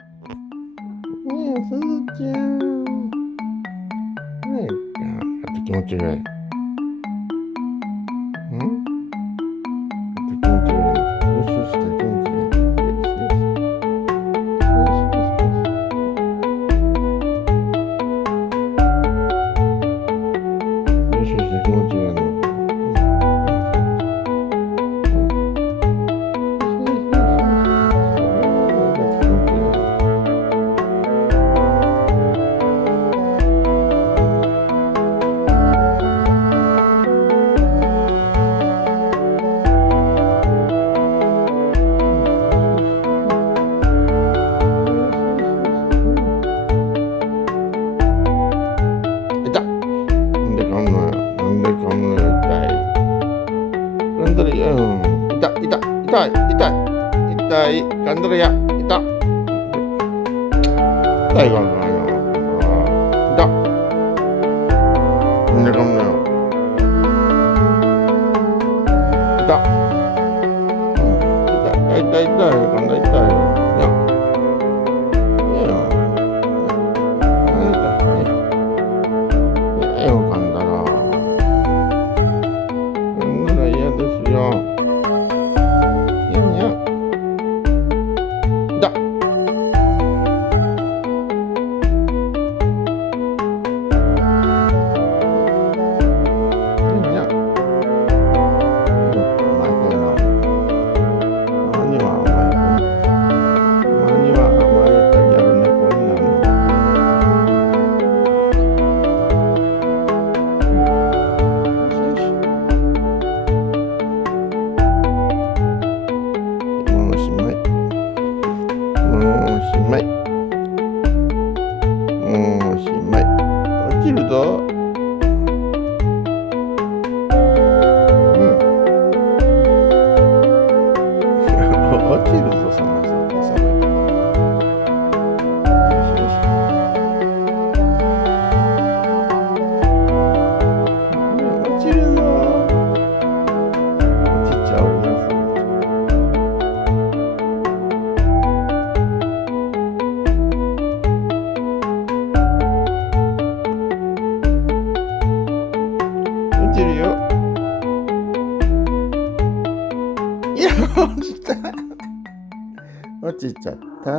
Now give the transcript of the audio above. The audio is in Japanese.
ねえ、すずちゃん。ねえ、あと気持ちがいい。あと気持ちがいい。よしよし、気持ちがいい。よしよし。よしよしよし。よしよし、気持ちがいいの。いた。なんで噛むのよ。なんで噛むのよ。痛い。噛んだらや。痛い。痛い。痛い。痛い。痛い。噛んだらや。痛い。痛い噛むのよ。痛い。なんで噛むのよ。痛い。痛い。痛い。痛い。噛んだ。痛い。いや。いやよ。いやよ。噛んだら。噛んだら嫌ですよ。いやいや。痛い。もうおしまい。落ちるぞ。落ちるぞ、そんな人。よしよし。落ちるぞ。落ちちゃうよ。落ちるよ。いや、落ちた。落ちちゃった。